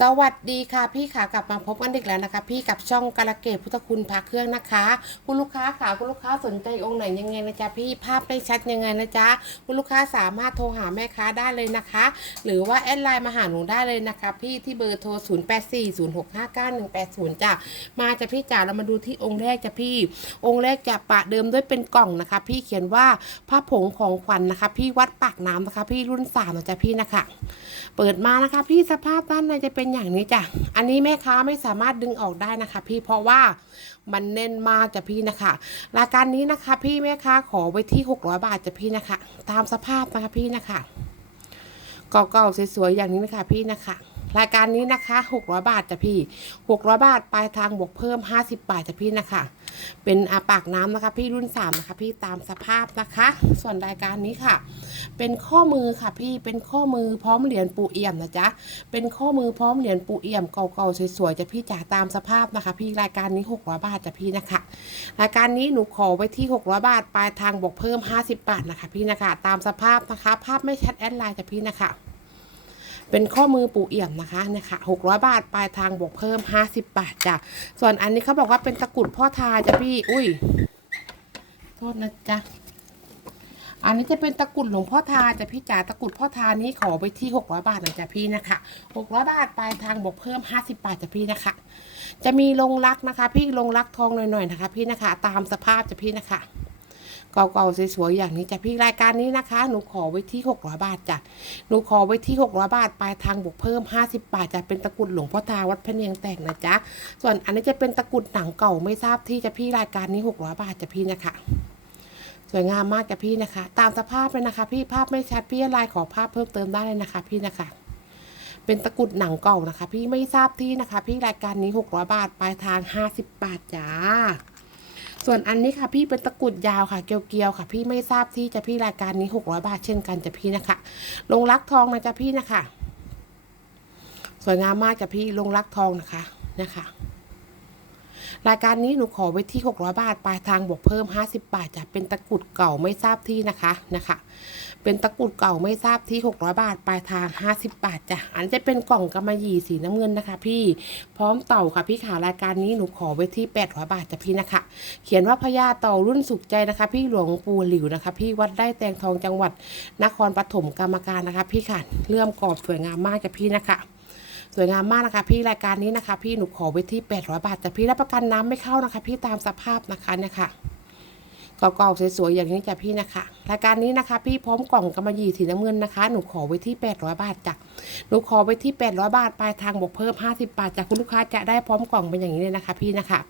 สวัสดีค่ะพี่ขากลับมาพบกันอีกแล้วนะคะ พี่กับช่องกาลเกตพุทธคุณพาเครื่องนะคะ คุณลูกค้าค่ะคุณลูกค้าสนใจองค์ไหนยังไงนะจ๊ะพี่ภาพไม่ชัดยังไงนะจ๊ะคุณลูกค้าสามารถโทรหาแม่ค้าได้เลยนะคะ หรือว่าแอดไลน์มาหาหนูได้เลยนะคะ พี่ที่เบอร์โทร 0 8 4 0 6 5 9 1 8 0จ้ะมาจะพี่จ๋าเรามาดูที่องค์แรกจ้ะพี่ องค์แรกจะปะเดิมด้วยเป็นกล่องนะคะ พี่เขียนว่าพระผงของขวัญนนะคะ พี่วัดปากน้ำนะคะ พี่รุ่นสามนะจ๊ะพี่นะคะ เปิดมานะคะ พี่สภาพด้านในจะเป็นอย่างนี้จ้ะ อันนี้แม่ค้าไม่สามารถดึงออกได้นะคะ พี่เพราะว่ามันแน่นมากจ้ะพี่นะคะรายการนี้นะคะ พี่แม่ค้าขอไว้ที่ 600 บาทจ้ะพี่นะคะ ตามสภาพนะคะพี่นะคะเก่าๆสวยๆอย่างนี้นะคะพี่นะคะ รายการนี้นะคะ 600 บาทจ้ะพี่ 600 บาทปลายทางบวกเพิ่ม 50 บาทจ้ะพี่นะคะ เป็นอาปากน้ำนะคะ พี่รุ่น 3 นะคะ พี่ตามสภาพนะคะ ส่วนรายการนี้ค่ะ เป็นข้อมือค่ะพี่เป็นข้อมือพร้อมเหรียญปูเอี่ยมนะจ๊ะเป็นข้อมือพร้อมเหรียญปูเอี่ยมเก่าๆสวยๆจะพี่จ๋าตามสภาพนะคะ พี่รายการนี้ 600 บาทจะพี่นะคะ รายการนี้หนูขอไว้ที่ 600 บาทปลายทางบอกเพิ่ม 50 บาทนะคะ พี่นะคะ ตามสภาพนะคะ ภาพไม่ชัดแอดไลน์จะพี่นะคะ เป็นข้อมือปูเอี่ยมนะคะเนี่ยค่ะ600บาทปลายทางบวกเพิ่ม50บาทจ้ะส่วนอันนี้เขาบอกว่าเป็นตะกรุดพ่อทาจ้ะพี่ อุ้ยโทษนะจ๊ะอันนี้จะเป็นตะกรุดหลวงพ่อทาจ้ะพี่จ๋าตะกรุดพ่อทานี้ขอไปที่600บาทนะจ๊ะพี่นะคะ600บาทปลายทางบวกเพิ่ม50บาทจ้ะพี่นะคะ จะมีลงรักนะคะ พี่ลงรักทองหน่อยๆนะคะ พี่นะคะ ตามสภาพจ้ะพี่นะคะ เก่าๆสวยๆอย่างนี้จ้ะพี่รายการนี้นะคะ หนูขอไว้ที่ 600 บาทจ้ะหนูขอไว้ที่ 600 บาทปลายทางบวกเพิ่ม 50 บาทจะเป็นตะกรุดหลวงพ่อทาวัดพระเนียงแตกนะจ๊ะส่วนอันนี้จะเป็นตะกรุดหนังเก่าไม่ทราบที่จะพี่รายการนี้ 600 บาทจ้ะพี่นะคะสวยงามมากจ้ะพี่นะคะ ตามสภาพเลยนะคะ พี่ภาพไม่ชัดพี่ลน์ขอภาพเพิ่มเติมได้เลยนะคะ พี่นะคะเป็นตะกรุดหนังเก่านะคะ พี่ไม่ทราบที่นะคะ พี่รายการนี้ 600 บาทปลายทาง 50 บาทจ้า ส่วนอันนี้ค่ะพี่เป็นตะกรุดยาวค่ะเกลียวๆค่ะ พี่ไม่ทราบที่จะพี่รายการนี้ 600 บาทเช่นกันจะพี่นะคะ ลงรักทองนะจะพี่นะคะ สวยงามมากจะพี่ลงรักทองนะคะนะคะ รายการนี้หนูขอไว้ที่ 600 บาท ปลายทางบวกเพิ่ม 50 บาทจะเป็นตะกรุดเก่าไม่ทราบที่นะคะนะคะ เป็นตะกรุดเก่าไม่ทราบที่ 600 บาท ปลายทาง 50 บาทจ้ะอันจะเป็นกล่องกำมะหยี่สีน้ำเงินนะคะ พี่พร้อมเต่าค่ะพี่ขารายการนี้หนูขอไว้ที่ 800 บาทจ้ะพี่นะคะ เขียนว่าพญาเต่ารุ่นสุขใจนะคะ พี่หลวงปู่หลิวนะคะ พี่วัดได้แตงทองจังหวัดนครปฐมกรรมการนะคะ พี่ค่ะเลื่อมกรอบสวยงามมากจ้ะพี่นะคะ สวยงามมากนะคะ พี่รายการนี้นะคะ พี่หนูขอไว้ที่ 800 บาท แต่พี่รับประกันน้ำไม่เข้านะคะ พี่ตามสภาพนะคะเนี่ยค่ะเก่าๆสวยๆอย่างนี้จ้ะพี่นะคะรายการนี้นะคะ พี่พร้อมกล่องกำมะหยี่สีน้ำเงินนะคะ หนูขอไว้ที่ 800 บาทจ้ะหนูขอไว้ที่ 800 บาทปลายทางบวกเพิ่ม 50 บาทจากคุณลูกค้าจะได้พร้อมกล่องเป็นอย่างนี้เลยนะคะ พี่นะคะ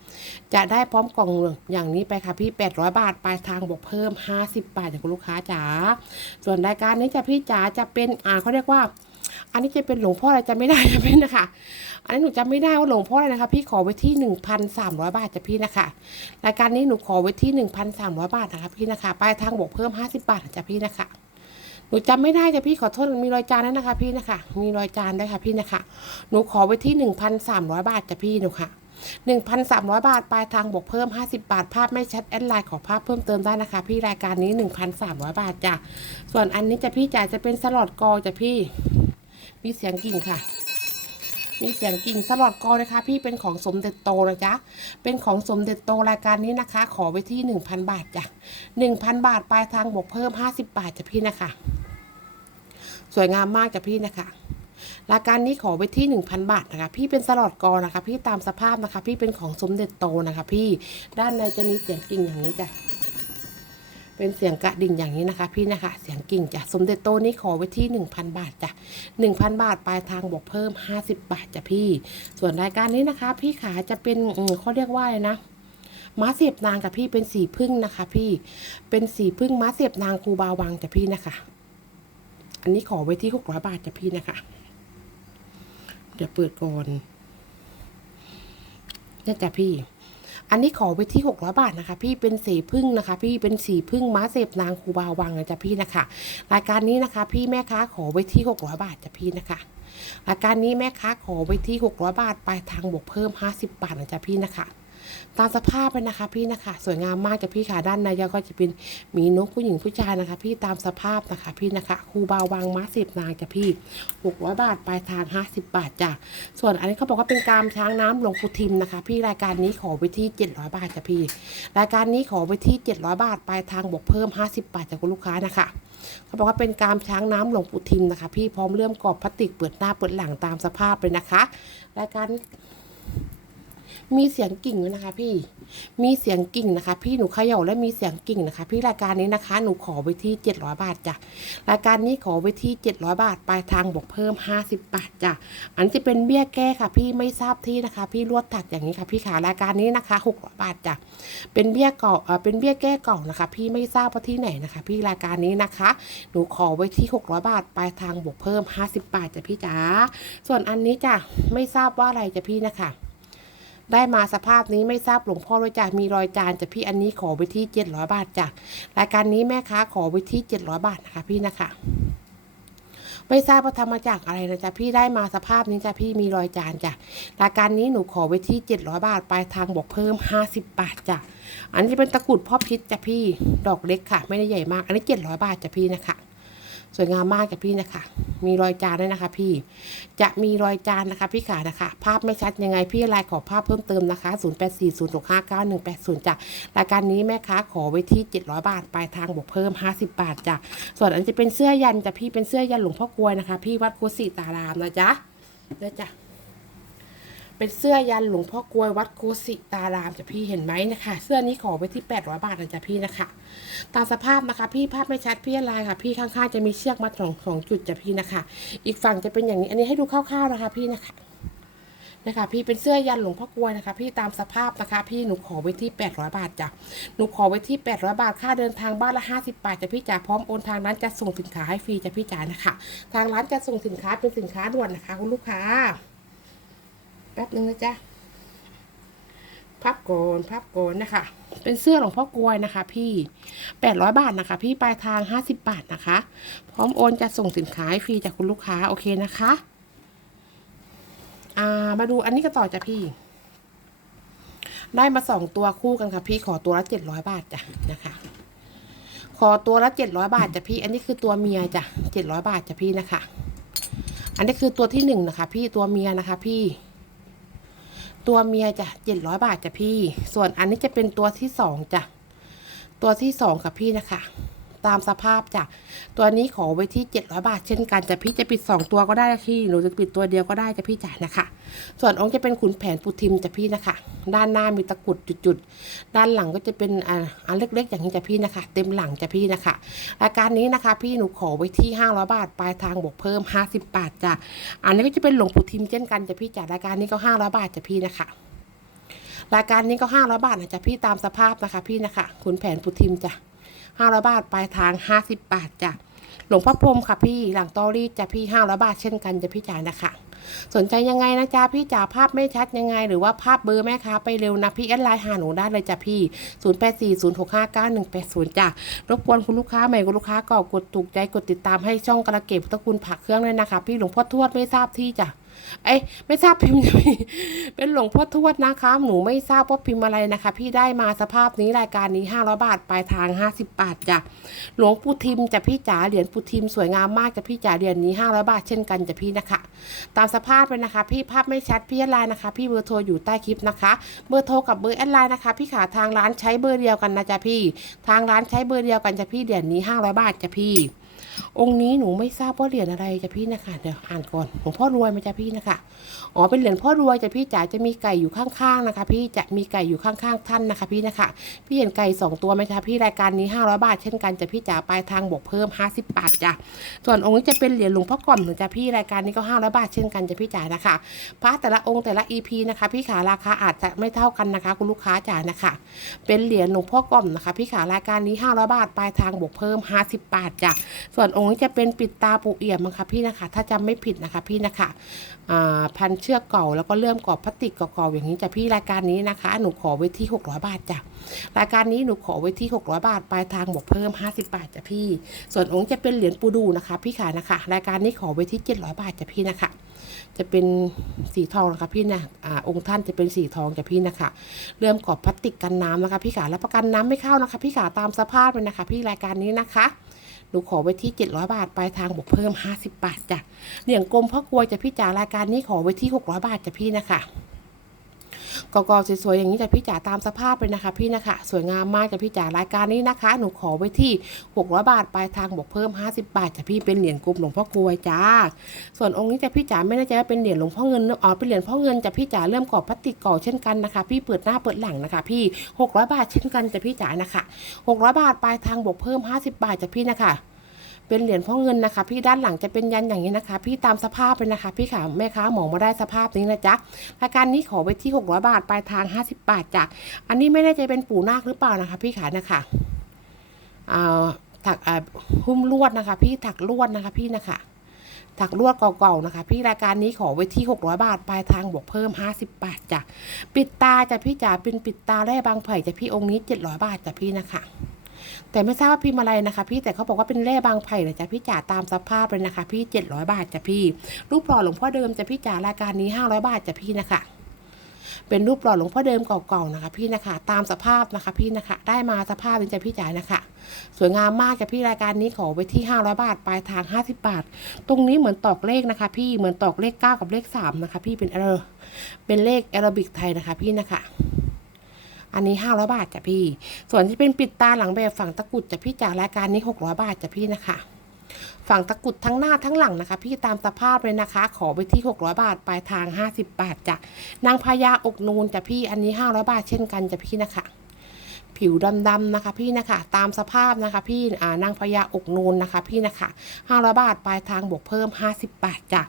จะได้พร้อมกล่องอย่างนี้ไปค่ะพี่ 800 บาทปลายทางบวกเพิ่ม 50 บาทจากคุณลูกค้าจ๋าส่วนรายการนี้จะพี่จ๋าจะเป็นอ่าเขาเรียกว่า อันนี้จะเป็นหลวงพ่ออะไรจำไม่ได้จะเป็นนะคะ อันนี้หนูจำไม่ได้ว่าหลวงพ่ออะไรนะคะ พี่ขอไว้ที่หนึ่งพันสามร้อยบาทจ้ะพี่นะคะรายการนี้หนูขอไว้ที่หนึ่งพันสามร้อยบาทนะคะพี่นะคะปลายทางบวกเพิ่มห้าสิบบาทจ้ะพี่นะคะ หนูจำไม่ได้จ้ะพี่ขอโทษมีรอยจานด้วยนะคะ พี่นะคะ มีรอยจานด้วยค่ะพี่นะคะ หนูขอไว้ที่หนึ่งพันสามร้อยบาทจ้ะพี่หนูค่ะหนึ่งพันสามร้อยบาท ปลายทางบวกเพิ่มห้าสิบาท ภาพไม่ชัดแอดไลน์ขอภาพเพิ่มเติมได้นะคะ พี่รายการนี้หนึ่งพันสามร้อยบาทจ้ะ ส่วนอันนี้จะพี่จ่ายจะเป็นสลอดกอจะพี่ มีเสียงกิ่งค่ะ มีเสียงกิ่งสลอดกอนะคะ พี่เป็นของสมเด็จโตนะจ๊ะเป็นของสมเด็จโตรายการนี้นะคะ ขอไว้ที่หนึ่งพันบาทจ้ะหนึ่งพันบาทปลายทางบวกเพิ่มห้าสิบบาทจ้ะพี่นะคะ สวยงามมากจ้ะพี่นะคะรายการนี้ขอไว้ที่ 1,000 บาทนะคะ พี่เป็นสลอดกอนะคะ พี่ตามสภาพนะคะ พี่เป็นของสมเด็จโตนะคะ พี่ด้านในจะมีเสียงกิ่งอย่างนี้จ้ะ เป็นเสียงกระดิ่งอย่างนี้นะคะ พี่นะคะ เสียงกิ่งจ้ะสมเด็จโตนี้ขอไว้ที่ 1,000 บาทจ้ะ1,000 บาทปลายทางบวกเพิ่ม 50 บาทจ้ะพี่ ส่วนรายการนี้นะคะ พี่ขาจะเป็นเขาเรียกว่าอะไรนะม้าเสียบนางกับพี่เป็นสีพึ่งนะคะ พี่เป็นสีพึ่งม้าเสียบนางครูบาวังจ้ะพี่นะคะ อันนี้ขอไว้ที่600บาทจ้ะพี่นะคะ เดี๋ยวเปิดก่อนนี่จ้ะพี่ อันนี้ขอไว้ที่600บาทนะคะ พี่เป็นสีพึ่งนะคะ พี่เป็นสีพึ่งม้าเสพนางคูบาวังนะจ๊ะพี่นะคะ รายการนี้นะคะ พี่แม่ค้าขอไว้ที่600บาทจ้ะพี่นะคะรายการนี้แม่ค้าขอไว้ที่600บาทปลายทางบวกเพิ่ม 50 บาทนะจ๊ะพี่นะคะ ตามสภาพเลยนะคะพี่นะคะ สวยงามมากจ้ะพี่ค่ะด้านในก็จะเป็นมีนกผู้หญิงผู้ชายนะคะ พี่ตามสภาพนะคะ พี่นะคะคูบาวางม้าสิบนางจ้ะพี่หกร้อยบาทปลายทางห้าสิบบาทจ้ะส่วนอันนี้เขาบอกว่าเป็นกามช้างน้ำหลวงปู่ทิมนะคะ พี่รายการนี้ขอไปที่เจ็ดร้อยบาทจ้ะพี่ รายการนี้ขอไปที่เจ็ดร้อยบาทปลายทางบวกเพิ่มห้าสิบบาทจากคุณลูกค้านะคะเขาบอกว่าเป็นกามช้างน้ำหลวงปู่ทิมนะคะ พี่พร้อมเลื่อมกรอบพลาสติกเปิดหน้าเปิดหลังตามสภาพเลยนะคะ รายการ มีเสียงกิ่งด้วยนะคะ พี่ มีเสียงกิ่งนะคะ พี่หนูเขย่าและมีเสียงกิ่งนะคะ พี่รายการนี้นะคะ หนูขอไปที่700 บาทจ้ะรายการนี้ขอไปที่700 บาทปลายทางบวกเพิ่ม 50 บาทจ้ะอันนจะเป็นเบี้ยแก้ค่ะ พี่ไม่ทราบที่นะคะ พี่ลวดถักอย่างนี้ค่ะ พี่ขารายการนี้นะคะ600บาทจ้ะเป็นเบี้ยเก่าเอ่อเป็นเบี้ยแก้เก่านะคะ พี่ไม่ทราบว่าที่ไหนนะคะ พี่รายการนี้นะคะ หนูขอไว้ที่ 600 บาทปลายทางบวกเพิ่ม 50 บาทจ้ะพี่จ๋าส่วนอันนี้จ้ะไม่ทราบว่าอะไรจ้ะพี่นะคะ ได้มาสภาพนี้ไม่ทราบหลวงพ่อด้วยจ้ะมีรอยจานจ้ะพี่อันนี้ขอไปที่เจ็ดร้อยบาทจ้ะรายการนี้แม่ค้าขอไปที่เจ็ดร้อยบาทนะคะพี่นะคะไม่ทราบว่าทำมาจากอะไรนะจ๊ะพี่ได้มาสภาพนี้จ้ะพี่มีรอยจานจ้ะรายการนี้หนูขอไปที่เจ็ดร้อยบาทปลายทางบอกเพิ่มห้าสิบบาทจ้ะอันนี้เป็นตะกรุดพ่อพิษจ้ะพี่ดอกเล็กค่ะ ไม่ได้ใหญ่มาก อันนี้เจ็ดร้อยบาทจ้ะพี่นะคะ สวยงามมากจ้ะพี่นะคะ มีรอยจานด้วยนะคะ พี่ จะมีรอยจานนะคะ พี่ขานะคะ ภาพไม่ชัดยังไงพี่ไลน์ขอภาพเพิ่มเติมนะคะ 0840659180จ้ะรายการนี้แม่ค้าขอไว้ที่ 700 บาทปลายทางบวกเพิ่ม 50 บาทจ้ะส่วนอันจะเป็นเสื้อยันจ้ะพี่เป็นเสื้อยันหลวงพ่อกลวยนะคะ พี่วัดโคสิตารามนะจ๊ะนะจ๊ะ เป็นเสื้อยันหลวงพ่อกลวยวัดโคสิตารามจ้ะพี่เห็นไหมนะคะ เสื้อนี้ขอไว้ที่ 800 บาทนะจ๊ะพี่นะคะ ตามสภาพนะคะพี่ภาพไม่ชัดพี่อะไรค่ะ พี่ข้างๆจะมีเชือกมัดสองสองจุดจ้ะพี่นะคะ อีกฝั่งจะเป็นอย่างนี้ อันนี้ให้ดูคร่าวๆนะคะพี่นะคะนะคะพี่เป็นเสื้อยันหลวงพ่อกลวยนะคะพี่ตามสภาพนะคะ พี่หนูขอไว้ที่ 800 บาทจ้ะหนูขอไว้ที่ 800 บาทค่าเดินทางบ้านละ 50 บาทจ้ะพี่จ๋าพร้อมโอนทางร้านจะส่งสินค้าให้ฟรีจ้ะพี่จ๋านะคะ ทางร้านจะส่งสินค้าเป็นสินค้าด่วนนะคะคุณลูกค้า แป๊บนึงนะจ๊ะพับโกนพับโกนนะคะ เป็นเสื้อหลวงพ่อกลวยนะคะ พี่แปดร้อยบาทนะคะ พี่ปลายทางห้าสิบบาทนะคะ พร้อมโอนจะส่งสินค้าฟรีจากคุณลูกค้าโอเคนะคะอ่ามาดูอันนี้ก็ต่อจ้ะพี่ ได้มาสองตัวคู่กันค่ะพี่ขอตัวละเจ็ดร้อยบาทจ้ะนะคะ ขอตัวละเจ็ดร้อยบาทจ้ะพี่ อันนี้คือตัวเมียจ้ะเจ็ดร้อยบาทจ้ะพี่นะคะ อันนี้คือตัวที่หนึ่งนะคะ พี่ตัวเมียนะคะ พี่ ตัวเมียจ้ะเจ็ดร้อยบาทจ้ะพี่ ส่วนอันนี้จะเป็นตัวที่สองจ้ะ ตัวที่สองค่ะพี่นะคะ ตามสภาพจ้ะตัวนี้ขอไว้ที่เจ็ดร้อยบาทเช่นกันจะพี่จะปิดสองตัวก็ได้นะพี่หนูจะปิดตัวเดียวก็ได้จะพี่จ๋านะคะ ส่วนองค์จะเป็นขุนแผนปูทิมจะพี่นะคะ ด้านหน้ามีตะกุดจุดๆด้านหลังก็จะเป็นอันเล็กๆ อย่างนี้จะพี่นะคะ เต็มหลังจะพี่นะคะรายการนี้นะคะ พี่หนูขอไว้ที่ห้าร้อยบาทปลายทางบวกเพิ่มห้าสิบบาทจ้ะอันนี้ก็จะเป็นหลวงปู่ทิมเช่นกันจะพี่จ๋ารายการนี้ก็ห้าร้อยบาทจะพี่นะคะรายการนี้ก็ห้าร้อยบาทนะจ๊ะพี่ตามสภาพนะคะ พี่นะคะขุนแผนปุทิมจ้ะ ห้าร้อยบาท ปลายทางห้าสิบบาทจ้ะ หลวงพ่อพรมค่ะพี่ หลังตอรี่จะพี่ห้าร้อยบาทเช่นกันจะพี่จ๋ายนะคะ สนใจยังไงนะจ๊ะพี่จ๋าภาพไม่ชัดยังไง หรือว่าภาพเบอร์แม่ค้าไปเร็วนะพี่แอดไลน์หาหนูได้เลยจ้ะพี่ 0 8 4 0 6 5 9 1 8 0จ้ะ รบกวนคุณลูกค้าใหม่คุณลูกค้าก็กดถูกใจกดติดตามให้ช่องกระเก็บพุทธคุณผักเครื่องเลยนะคะ พี่หลวงพ่อทวดไม่ทราบที่จ้ะ เอ้ยไม่ทราบพิมพ์เป็นหลวงพ่อทวดนะคะ หนูไม่ทราบว่าพิมพ์อะไรนะคะ พี่ได้มาสภาพนี้รายการนี้ห้าร้อยบาทปลายทางห้าสิบบาทจ้ะหลวงปู่ทิมจะพี่จ๋าเหรียญปู่ทิมสวยงามมากจะพี่จ๋าเหรียญนี้ห้าร้อยบาทเช่นกันจะพี่นะคะ ตามสภาพเลยนะคะ พี่ภาพไม่ชัดพี่แอดไลน์นะคะ พี่เบอร์โทรอยู่ใต้คลิปนะคะ เบอร์โทรกับเบอร์แอดไลน์นะคะ พี่ขาทางร้านใช้เบอร์เดียวกันนะจ๊ะพี่ ทางร้านใช้เบอร์เดียวกันจะพี่เหรียญนี้ห้าร้อยบาทจะพี่ องค์นี้หนูไม่ทราบว่าเหรียญอะไรจะพี่นะคะเดี๋ยวอ่านก่อนหลวงพ่อรวยไหมาจะพี่นะคะอ๋อเป็นเหรียญพ่อรวยจะพี่จ๋าจะมีไก่อยู่ข้างๆนะคะ พี่จะมีไก่อยู่ข้างๆท่านนะคะ พี่นะคะ พี่เห็นไก่สองตัวไหมคะพี่รายการนี้500บาทเช่นกันจะพี่จ๋าปลายทางบวกเพิ่ม 50 บาทจ้ะส่วนองค์นี้จะเป็นเหรียญหลวงพ่อกล่อมถึงจะพี่รายการนี้ก็500บาทเช่นกันจะพี่จ๋านะคะพระแต่ละองค์แต่ละ EP นะคะ พี่ขาราคาอาจจะไม่เท่ากันนะคะ คุณลูกค้าจ๋านะคะ เป็นเหรียญหลวงพ่อกล่อมนะคะ พี่ขารายการนี้500บาทปลายทางบวกเพิ่ม 50 บาทจ้ะส่วน่วนองค์นี้จะเป็นปิดตาปูเอี่ยมนะคะพี่นะคะ ถ้าจำไม่ผิดนะคะพี่นะคะพันเชือกเก่าแล้วก็เริ่มกรอบพลาสติกเก่าๆอย่างนี้จ้ะพี่รายการนี้นะคะ หนูขอไว้ที่ 600 บาทจ้ะรายการนี้หนูขอไว้ที่ 600 บาทปลายทางบวกเพิ่ม 50 บาทจ้ะพี่ ส่วนองค์จะเป็นเหรียญปูดูนะคะ พี่ขานะคะ รายการนี้ขอไว้ที่ 700 บาทจ้ะพี่นะคะจะเป็นสีทองนะคะพี่นะอ่าองค์ท่านจะเป็นสีทองจ้ะพี่นะคะ เริ่มกรอบพลาสติกกันน้ำนะคะ พี่ขาแล้วประกันน้ำไม่เข้านะคะ พี่ขาตามสภาพเลยนะคะ พี่รายการนี้นะคะ หนูขอไว้ที่ 700 บาทปลายทางบวกเพิ่ม 50 บาทจ้ะเหลี่ยงกลมพ่อกลวยจะพี่จ๋ารายการนี้ขอไว้ที่ 600 บาทจ้ะพี่นะคะ กอกสวยๆอย่างนี้จะพี่จ๋าตามสภาพเลยนะคะ พี่นะคะสวยงามมากจ้ะพี่จ๋ารายการนี้นะคะ หนูขอไว้ที่600บาทปลายทางบวกเพิ่ม 50 บาทจ้ะพี่เป็นเหรียญกลมหลวงพ่อกลวยจ้า ส่วนองค์นี้จะพี่จ๋าไม่แน่ใจว่าเป็นเหรียญหลวงพ่อเงินอ๋อเป็นเหรียญพ่อเงินจะพี่จ๋าเริ่มกรอบพลาสติกก่อเช่นกันนะคะ พี่เปิดหน้าเปิดหลังนะคะ พี่600บาทเช่นกันจะพี่จ๋านะคะ600บาทปลายทางบวกเพิ่ม 50 บาทจะพี่นะคะ เป็นเหรียญพ่อเงินนะคะ พี่ด้านหลังจะเป็นยันอย่างนี้นะคะ พี่ตามสภาพเลยนะคะ พี่ขาแม่ค้าหมองมาได้สภาพนี้นะจ๊ะรายการนี้ขอไว้ที่ 600 บาทปลายทาง 50 บาทจ้ะอันนี้ไม่แน่ใจเป็นปู่นาคหรือเปล่านะคะ พี่ขานะคะอ่าถักอ่าหุ้มลวดนะคะ พี่ถักลวดนะคะ พี่นะคะถักลวดเก่าๆนะคะ พี่รายการนี้ขอไว้ที่ 600 บาทปลายทางบวกเพิ่ม 50 บาทจ้ะปิดตาจ้ะพี่จ๋าเป็นปิดตาแร่บางไผ่จ้ะพี่องค์นี้ 700 บาทจ้ะพี่นะคะ แต่ไม่ทราบว่าพิมพ์อะไรนะคะ พี่แต่เขาบอกว่าเป็นแร่บางไผ่เลยจ้ะพี่จ๋าตามสภาพเลยนะคะ พี่700 บาทจ้ะพี่รูปหล่อหลวงพ่อเดิมจ้ะพี่จ๋ารายการนี้ 500 บาทจ้ะพี่นะคะเป็นรูปหล่อหลวงพ่อเดิมเก่าๆนะคะ พี่นะคะ ตามสภาพนะคะพี่นะคะ ได้มาสภาพเป็นจ้ะพี่จ๋านะคะ สวยงามมากจ้ะพี่รายการนี้ขอไว้ที่ 500 บาทปลายทาง 50 บาท ตรงนี้เหมือนตอกเลขนะคะ พี่เหมือนตอกเลข 9 กับเลข3นะคะ พี่เป็นเออเป็นเลขแอโรบิกไทยนะคะ พี่นะคะ อันนี้ 500 บาทจ้ะพี่ ส่วนที่เป็นปิดตาหลังแบบฝั่งตะกุดจ้ะพี่จากรายการนี้ 600 บาทจ้ะพี่นะคะฝั่งตะกุดทั้งหน้าทั้งหลังนะคะ พี่ตามสภาพเลยนะคะ ขอไปที่ 600 บาท ปลายทาง 50 บาทจ้ะนางพญาอกนูนจ้ะพี่อันนี้ 500 บาทเช่นกันจ้ะพี่นะคะ ผิวดำๆนะคะพี่นะคะ ตามสภาพนะคะ พี่อ่านางพญาอกนูนนะคะ พี่นะคะ 500 บาท ปลายทางบวกเพิ่ม 50 บาทจ้ะ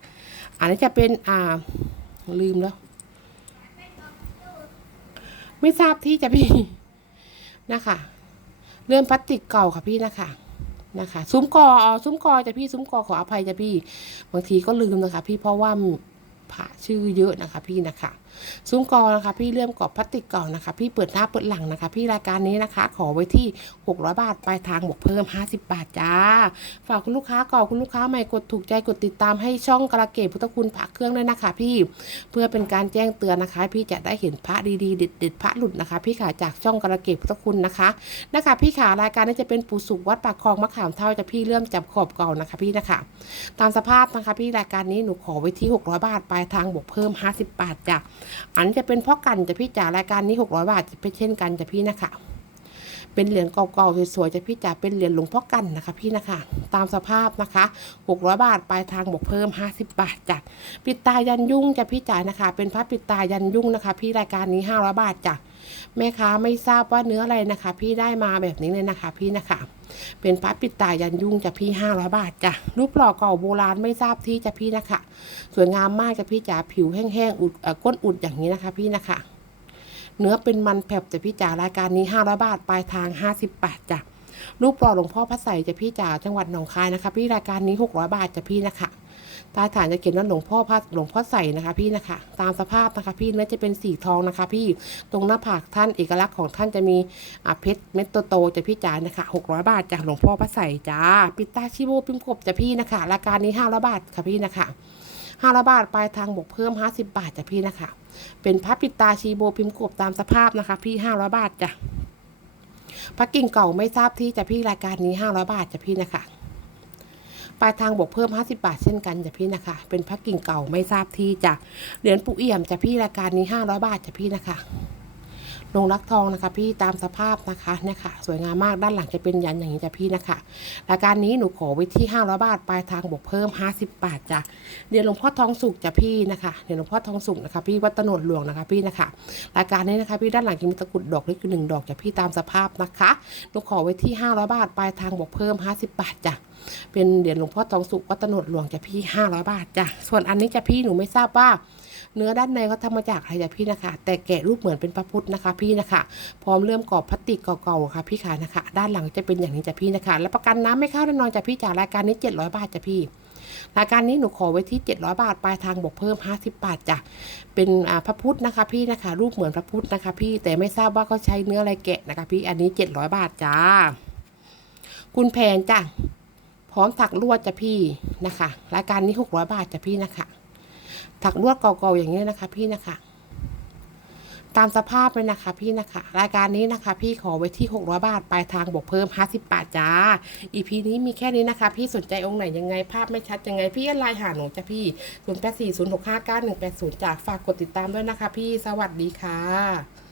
อันนี้จะเป็นอ่าลืมแล้ว ไม่ทราบที่จะพี่นะคะเรื่องพลาสติกเก่าค่ะพี่นะคะนะคะ ซุ้มกออซุ้มกอจะพี่ซุ้มกอขออภัยจะพี่ บางทีก็ลืมนะคะ พี่เพราะว่าผ่าชื่อเยอะนะคะ พี่นะคะ ซุ้มกอนะคะ พี่เริ่มกรอบพลาสติกก่านะคะ พี่เปิดหน้าเปิดหลังนะคะ พี่รายการนี้นะคะ ขอไว้ที่ 600 บาทปลายทางบวกเพิ่ม 50 บาทจ้า ฝากคุณลูกค้าก่อนคุณลูกค้าใหม่กดถูกใจกดติดตามให้ช่องกระเกตพุทธคุณผักเครื่องด้วยนะคะ พี่เพื่อเป็นการแจ้งเตือนนะคะ พี่จะได้เห็นพระดีๆเด็ดๆพระหลุดนะคะ พี่ขาจากช่องกระเกตพุทธคุณนะคะนะคะ พี่ขารายการนี้จะเป็นปูสุขวัดปากคลองมะขามเท่าจะพี่เริ่มจับขอบเก่านะคะพี่นะคะ ตามสภาพนะคะ พี่รายการนี้หนูขอไว้ที่ 600 บาทปลายทางบวกเพิ่ม 50 บาทจ้ะอันจะเป็นเพาะกันจะพี่จ๋ารายการนี้ 600 บาทจะเป็นเช่นกันจะพี่นะคะ เป็นเหรียญเก่าๆสวยๆจะพี่จ๋าเป็นเหรียญหลวงพ่อกันนะคะพี่นะคะ ตามสภาพนะคะ600บาทปลายทางบวกเพิ่ม 50 บาทจ้ะปิดตายันยุ่งจะพี่จ๋านะคะ เป็นพระปิดตายันยุ่งนะคะ พี่รายการนี้ 500 บาทจ้ะแม่ค้าไม่ทราบว่าเนื้ออะไรนะคะ พี่ได้มาแบบนี้เลยนะคะ พี่นะคะ เป็นพระปิดตายันยุ่งจะพี่ 500 บาทจ้ะรูปหล่อเก่าโบราณไม่ทราบที่จะพี่นะคะ สวยงามมากจะพี่จ๋าผิวแห้งๆอุดก้นอุดอย่างนี้นะคะ พี่นะคะ เนื้อเป็นมันแผ่บจะพี่จ๋ารายการนี้ 500 บาท ปลายทาง 50 บาทจ้ะรูกปล่อหลวงพ่อพระใสจะพี่จ๋าจังหวัดหนองคายนะคะ พี่รายการนี้ 600 บาทจะพี่นะคะต้ฐานจะเขียนว่าหลวงพ่อพระหลวงพ่อใสนะคะ พี่นะคะ ตามสภาพนะคะ พี่เนื้อจะเป็นสีทองนะคะ พี่ตรงหน้าผากท่านเอกลักษณ์ของท่านจะมีเพชรเม็ดโตๆจะพี่จ๋านะคะ600 บาทจากหลวงพ่อพระใสจ้า ปิตาชิโบปิมกบจะพี่นะคะ รายการนี้500บาทค่ะพี่นะคะ 5ละบาทปลายทางบวกเพิ่ม 50 บาทจ้ะพี่นะคะ เป็นพระปิดตาชีโบพิมพ์กบตามสภาพนะคะ พี่500บาทจ้ะพระกิ่งเก่าไม่ทราบที่จะพี่รายการนี้500บาทจ้ะพี่นะคะปลายทางบวกเพิ่ม 50 บาทเช่นกันจ้ะพี่นะคะ เป็นพระกิ่งเก่าไม่ทราบที่จ้ะเหรียญปู่เอี่ยมจ้ะพี่รายการนี้ 500 บาทจ้ะพี่นะคะ ลงรักทองนะคะ พี่ตามสภาพนะคะเนี่ยค่ะสวยงามมากด้านหลังจะเป็นยันอย่างนี้จ้ะพี่นะคะรายการนี้หนูขอไว้ที่500บาทปลายทางบวกเพิ่ม 50 บาทจ้ะเดี๋ยวหลวงพ่อทองสุกจ้ะพี่นะคะเดี๋ยวหลวงพ่อทองสุกนะคะ พี่วัดตโนดหลวงนะคะพี่นะคะรายการนี้นะคะ พี่ด้านหลังจะมีตะกุดดอกเล็กอยู่หนึ่งดอกจ้ะพี่ตามสภาพนะคะหนูขอไว้ที่500บาทปลายทางบวกเพิ่ม 50 บาทจ้ะเป็นเหรียญหลวงพ่อทองสุกวัดตโนดหลวงจ้ะพี่500บาทจ้ะส่วนอันนี้จ้ะพี่หนูไม่ทราบว่า เนื้อด้านในเขาทำมาจากอะไรจ้ะพี่นะคะ แต่แกะรูปเหมือนเป็นพระพุทธนะคะ พี่นะคะ พร้อมเริ่มกรอบพลาสติกเก่าๆค่ะพี่ขานะคะ ด้านหลังจะเป็นอย่างนี้จ้ะพี่นะคะและประกันน้ำไม่เข้าแน่นอนจ้ะพี่จากรายการนี้ 700 บาทจ้ะพี่รายการนี้หนูขอไว้ที่ 700 บาท ปลายทางบวกเพิ่ม 50 บาทจ้ะ เป็นพระพุทธนะคะ พี่นะคะ รูปเหมือนพระพุทธนะคะ พี่ แต่ไม่ทราบว่าเขาใช้เนื้ออะไรแกะนะคะ พี่ อันนี้ 700 บาทจ้า คุณแพนจ้ะ พร้อมถักลวดจ้ะพี่นะคะ รายการนี้ 600 บาทจ้ะพี่นะคะ ถักลวดเก่าๆอย่างนี้นะคะ พี่นะคะ ตามสภาพเลยนะคะ พี่นะคะ รายการนี้นะคะ พี่ขอไว้ที่ 600 บาท ปลายทางบวกเพิ่ม 50 บาทจ้า อีพีนี้มีแค่นี้นะคะ พี่สนใจองค์ไหนยังไงภาพไม่ชัดยังไง พี่ไลน์หาหนูจ้ะพี่ 0 8 4 0 6 5 9 1 8 0จากฝากกดติดตามด้วยนะคะ พี่สวัสดีค่ะ